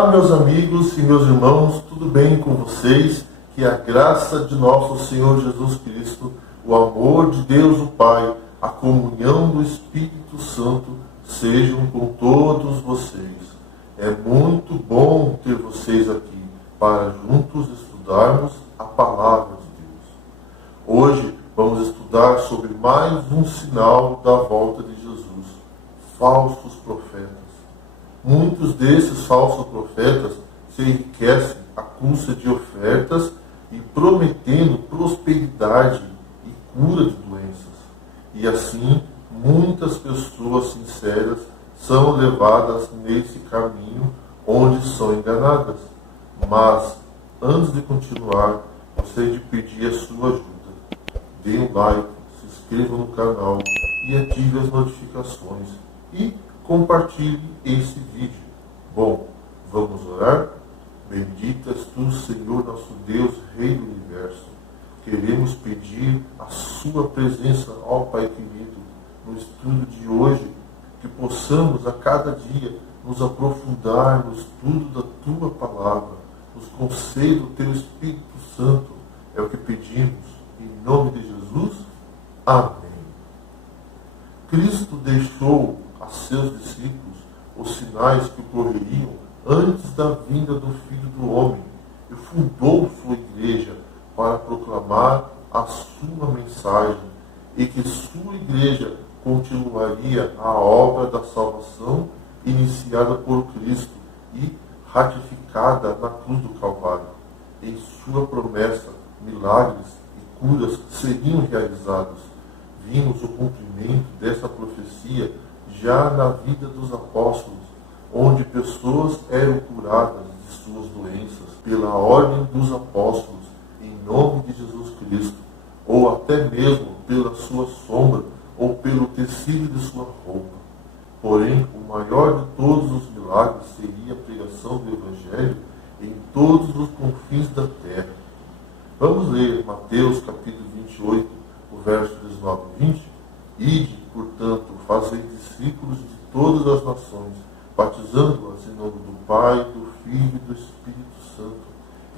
Olá, meus amigos e meus irmãos, tudo bem com vocês? Que a graça de nosso Senhor Jesus Cristo, o amor de Deus o Pai, a comunhão do Espírito Santo sejam com todos vocês. É muito bom ter vocês aqui para juntos estudarmos a Palavra de Deus. Hoje vamos estudar sobre mais um sinal da volta de Jesus: falsos profetas. Muitos desses falsos profetas se enriquecem à custa de ofertas e prometendo prosperidade e cura de doenças. E assim, muitas pessoas sinceras são levadas nesse caminho onde são enganadas. Mas, antes de continuar, gostaria de pedir a sua ajuda. Dê um like, se inscreva no canal e ative as notificações. E compartilhe esse vídeo. Bom, vamos orar? Benditas tu, Senhor nosso Deus, Rei do Universo. Queremos pedir a sua presença, ó Pai querido, no estudo de hoje, que possamos a cada dia nos aprofundar no estudo da tua palavra, nos conceda o teu Espírito Santo. É o que pedimos, em nome de Jesus. Amém. Cristo deixou a seus discípulos os sinais que ocorreriam antes da vinda do Filho do Homem e fundou sua igreja para proclamar a sua mensagem e que sua igreja continuaria a obra da salvação iniciada por Cristo e ratificada na cruz do Calvário. Em sua promessa, milagres e curas seriam realizados. Vimos o cumprimento dessa profecia já na vida dos apóstolos, onde pessoas eram curadas de suas doenças pela ordem dos apóstolos, em nome de Jesus Cristo, ou até mesmo pela sua sombra ou pelo tecido de sua roupa. Porém, o maior de todos os milagres seria a pregação do Evangelho em todos os confins da terra. Vamos ler Mateus capítulo 28, o verso 19 e 20. Ide, portanto, fazei discípulos de todas as nações, batizando-as em nome do Pai, do Filho e do Espírito Santo,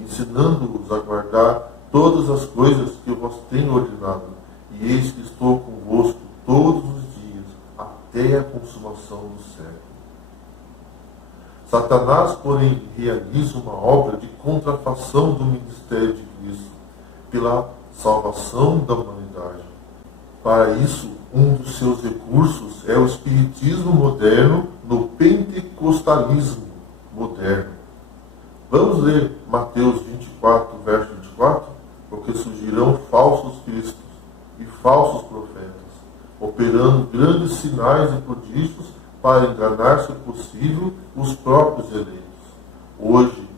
ensinando-os a guardar todas as coisas que eu vos tenho ordenado. E eis que estou convosco todos os dias, até a consumação do século. Satanás, porém, realiza uma obra de contrafação do ministério de Cristo, pela salvação da humanidade. Para isso, um dos seus recursos é o espiritismo moderno no pentecostalismo moderno. Vamos ler Mateus 24, verso 24, porque surgirão falsos cristos e falsos profetas, operando grandes sinais e prodígios para enganar, se possível, os próprios eleitos. Hoje,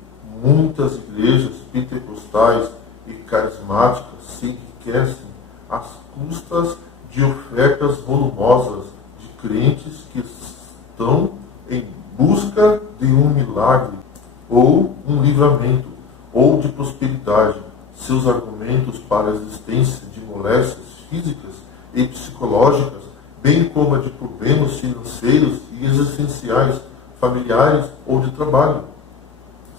muitas igrejas pentecostais e carismáticas se enriquecem às custas de ofertas volumosas de crentes que estão em busca de um milagre, ou um livramento, ou de prosperidade. Seus argumentos para a existência de moléstias físicas e psicológicas, bem como a de problemas financeiros e existenciais, familiares ou de trabalho,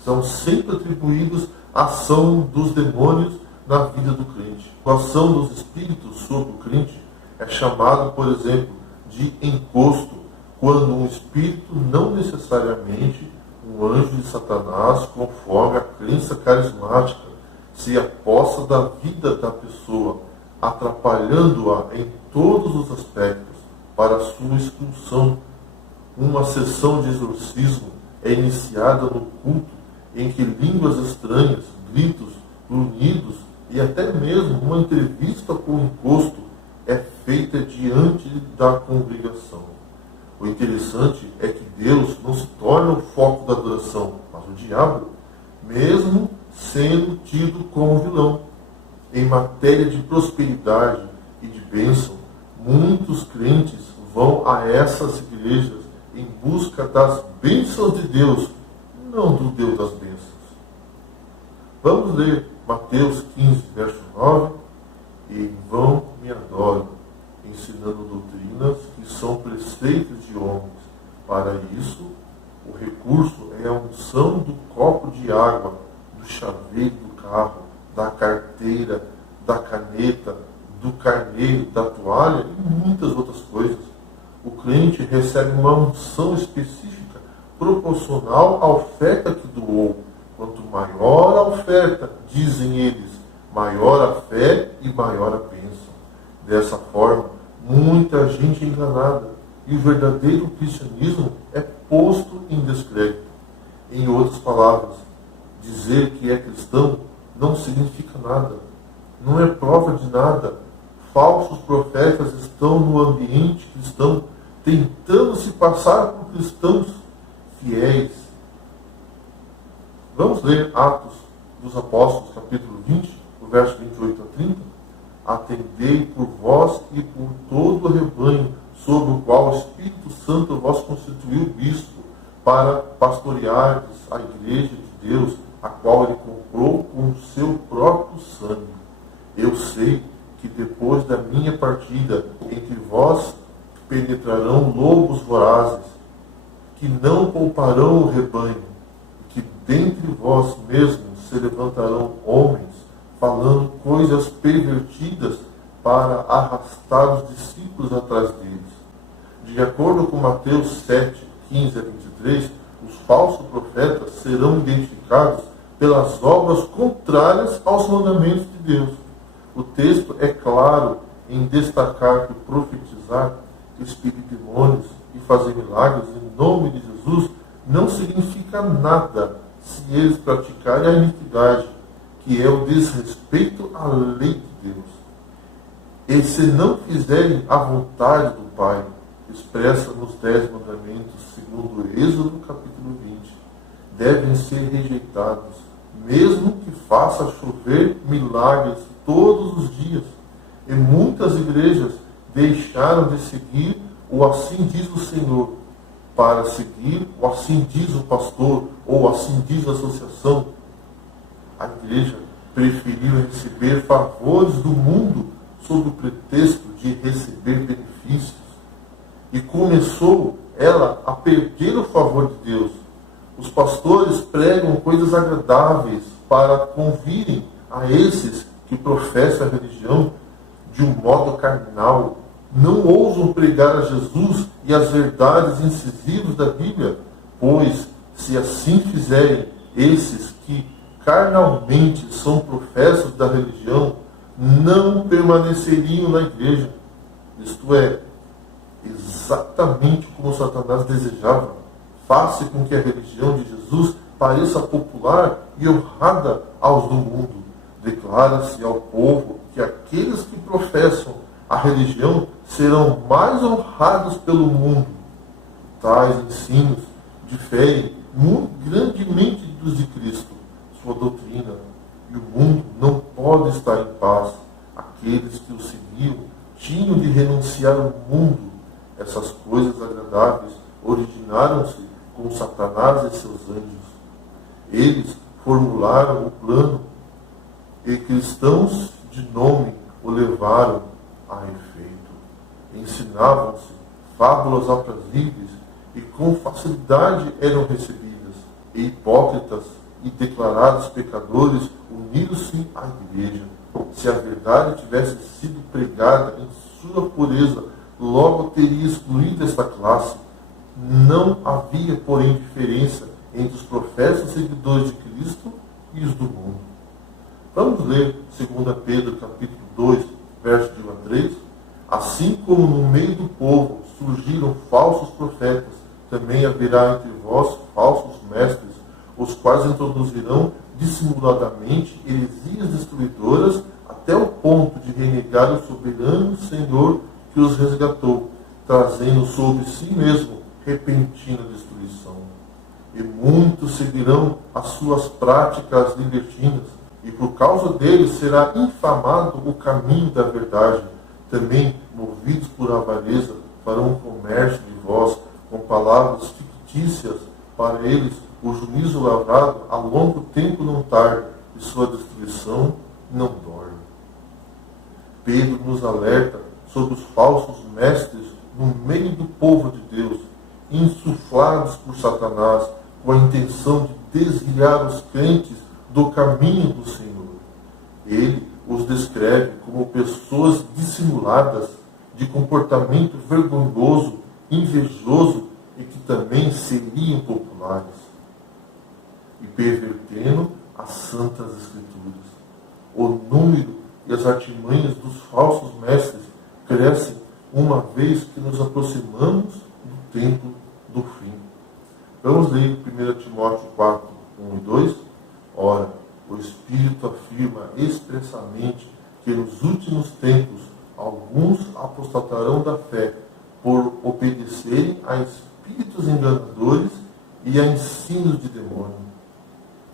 são sempre atribuídos à ação dos demônios na vida do crente. A ação dos espíritos sobre o crente é chamada, por exemplo, de encosto, quando um espírito, não necessariamente um anjo de Satanás, conforme a crença carismática, se aposta da vida da pessoa, atrapalhando-a em todos os aspectos para sua expulsão. Uma sessão de exorcismo é iniciada no culto em que línguas estranhas, gritos, grunhidos e até mesmo uma entrevista com encosto é feita diante da congregação. O interessante é que Deus não se torna o foco da adoração, mas o diabo, mesmo sendo tido como vilão. Em matéria de prosperidade e de bênção, muitos crentes vão a essas igrejas em busca das bênçãos de Deus, não do Deus das bênçãos. Vamos ler Mateus 15, verso 9. E em vão me adoram, ensinando doutrinas que são preceitos de homens. Para isso, o recurso é a unção madeira, da caneta, do carneiro, da toalha e muitas outras coisas. O crente recebe uma unção específica, proporcional à oferta que doou. Quanto maior a oferta, dizem eles, maior a fé e maior a bênção. Dessa forma, muita gente é enganada e o verdadeiro cristianismo é posto em descrédito. Em outras palavras, dizer que é cristão não significa nada, não é prova de nada. Falsos profetas estão no ambiente cristão, tentando se passar por cristãos fiéis. Vamos ler Atos dos Apóstolos, capítulo 20, o verso 28 a 30. Atendei por vós e por todo o rebanho, sobre o qual o Espírito Santo vos constituiu bispo, para pastoreardes a igreja de Deus, a qual ele comprou com o seu próprio sangue. Eu sei que depois da minha partida, entre vós penetrarão lobos vorazes, que não pouparão o rebanho, que dentre vós mesmos se levantarão homens, falando coisas pervertidas para arrastar os discípulos atrás deles. De acordo com Mateus 7, 15 a 23, os falsos profetas serão identificados pelas obras contrárias aos mandamentos de Deus. O texto é claro em destacar que profetizar, expelir demônios e fazer milagres em nome de Jesus não significa nada se eles praticarem a iniquidade, que é o desrespeito à lei de Deus. E se não fizerem a vontade do Pai, expressa nos 10 mandamentos, segundo Êxodo capítulo 20, devem ser rejeitados, mesmo que faça chover milagres todos os dias. E muitas igrejas deixaram de seguir o assim diz o Senhor, para seguir o assim diz o pastor, ou assim diz a associação. A igreja preferiu receber favores do mundo sob o pretexto de receber benefícios. E começou ela a perder o favor de Deus. Os pastores pregam coisas agradáveis para convirem a esses que professam a religião de um modo carnal. Não ousam pregar a Jesus e as verdades incisivas da Bíblia, pois, se assim fizerem, esses que carnalmente são professos da religião não permaneceriam na igreja. Isto é, exatamente como Satanás desejava. Faça com que a religião de Jesus pareça popular e honrada aos do mundo. Declara-se ao povo que aqueles que professam a religião serão mais honrados pelo mundo. Tais ensinos diferem muito grandemente dos de Cristo, sua doutrina, e o mundo não pode estar em paz. Aqueles que o seguiam tinham de renunciar ao mundo. Essas coisas agradáveis originaram-se com Satanás e seus anjos. Eles formularam o plano e cristãos de nome o levaram a efeito. Ensinavam-se fábulas aprazíveis e com facilidade eram recebidas. E hipócritas e declarados pecadores uniram-se à igreja. Se a verdade tivesse sido pregada em sua pureza, logo teria excluído esta classe. Não havia, porém, diferença entre os profetas seguidores de Cristo e os do mundo. Vamos ler 2 Pedro capítulo 2, verso de 1 a 3. Assim como no meio do povo surgiram falsos profetas, também haverá entre vós falsos mestres, os quais introduzirão dissimuladamente heresias destruidoras até o ponto de renegar o soberano Senhor que os resgatou, trazendo sobre si mesmo repentina destruição. E muitos seguirão as suas práticas libertinas, e por causa deles será infamado o caminho da verdade. Também, movidos por avareza, farão comércio de vós com palavras fictícias. Para eles, o juízo lavrado a longo tempo não tarda, e sua destruição não dorme. Pedro nos alerta sobre os falsos mestres no meio do povo de Deus, insuflados por Satanás, com a intenção de desviar os crentes do caminho do Senhor. Ele os descreve como pessoas dissimuladas, de comportamento vergonhoso, invejoso e que também seriam populares, e pervertendo as santas escrituras. O número e as artimanhas dos falsos mestres crescem uma vez que nos aproximamos do tempo do fim. Vamos ler 1 Timóteo 4, 1 e 2. Ora, o Espírito afirma expressamente que nos últimos tempos alguns apostatarão da fé por obedecerem a espíritos enganadores e a ensinos de demônio,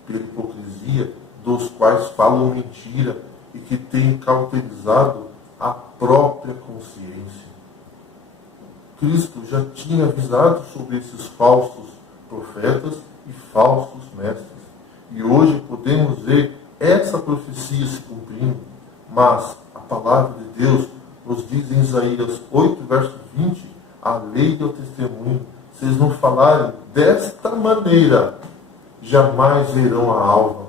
pela hipocrisia dos quais falam mentira e que têm cauterizado a própria consciência. Cristo já tinha avisado sobre esses falsos profetas e falsos mestres. E hoje podemos ver essa profecia se cumprindo. Mas a palavra de Deus nos diz em Isaías 8, verso 20, a lei e o testemunho, se eles não falarem desta maneira, jamais verão a alva.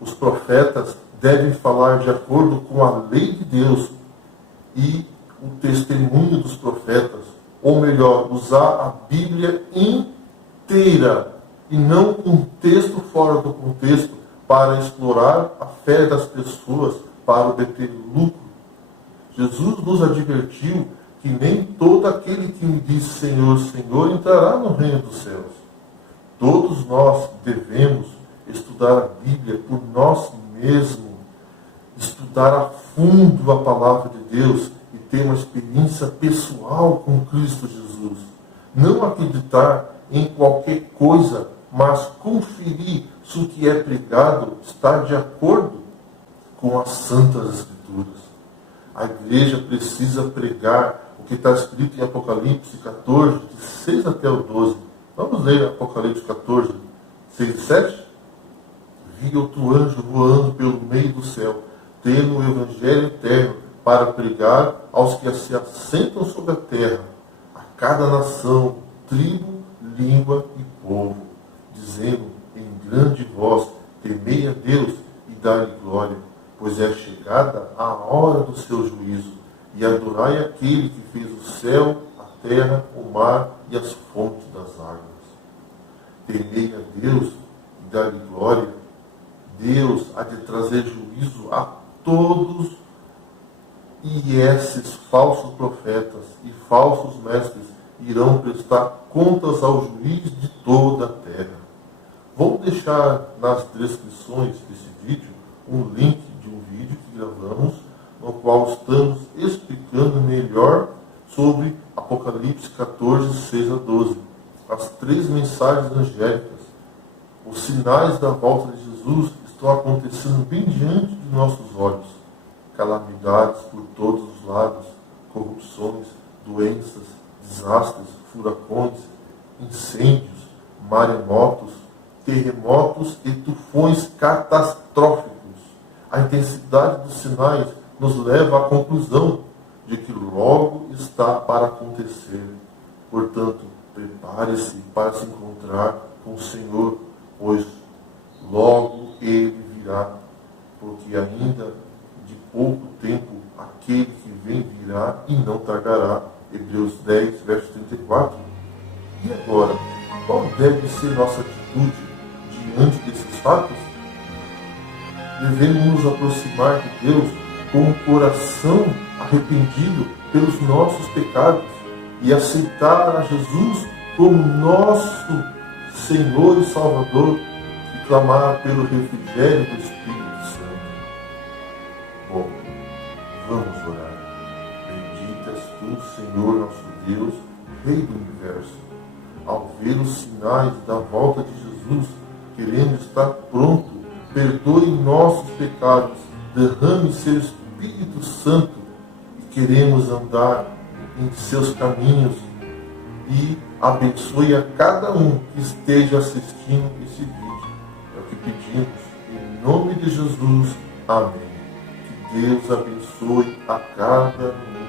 Os profetas devem falar de acordo com a lei de Deus e o testemunho dos profetas, ou melhor, usar a Bíblia inteira e não um texto fora do contexto para explorar a fé das pessoas para obter lucro. Jesus nos advertiu que nem todo aquele que me diz Senhor, Senhor entrará no reino dos céus. Todos nós devemos estudar a Bíblia por nós mesmos, estudar a fundo a palavra de Deus e ter uma experiência pessoal com Cristo Jesus. Não acreditar em qualquer coisa, mas conferir se o que é pregado está de acordo com as Santas Escrituras. A igreja precisa pregar o que está escrito em Apocalipse 14, de 6 até o 12. Vamos ler Apocalipse 14, 6 e 7? Vi outro anjo voando pelo meio do céu, tendo o evangelho eterno para pregar aos que se assentam sobre a terra, a cada nação, tribo, língua e povo, dizendo em grande voz: temei a Deus e dai-lhe glória, pois é chegada a hora do seu juízo, e adorai aquele que fez o céu, a terra, o mar e as fontes das águas. Temei a Deus e dai-lhe glória. Deus há de trazer juízo a todos, e esses falsos profetas e falsos mestres irão prestar contas ao juiz de toda a terra. Vou deixar nas descrições desse vídeo um link de um vídeo que gravamos, no qual estamos explicando melhor sobre Apocalipse 14, 6 a 12. As 3 mensagens angélicas, os sinais da volta de Jesus estão acontecendo bem diante de nossos olhos. Calamidades por todos os lados, corrupções, doenças, desastres, furacões, incêndios, maremotos, terremotos e tufões catastróficos. A intensidade dos sinais nos leva à conclusão de que logo está para acontecer. Portanto, prepare-se para se encontrar com o Senhor, pois logo Ele virá, porque ainda de pouco tempo aquele que vem virá e não tardará. Hebreus 10, verso 34. E agora, qual deve ser nossa atitude diante desses fatos? Devemos nos aproximar de Deus com um coração arrependido pelos nossos pecados e aceitar a Jesus como nosso Senhor e Salvador e clamar pelo refrigério do Espírito Santo. Bom, vamos orar. Bendito és tu, Senhor nosso Deus, Rei do Universo. Ao ver os sinais da volta de Jesus, queremos estar pronto. Perdoe nossos pecados, derrame seu Espírito Santo e queremos andar em seus caminhos e abençoe a cada um que esteja assistindo esse vídeo. É o que pedimos em nome de Jesus. Amém. Que Deus abençoe a cada um.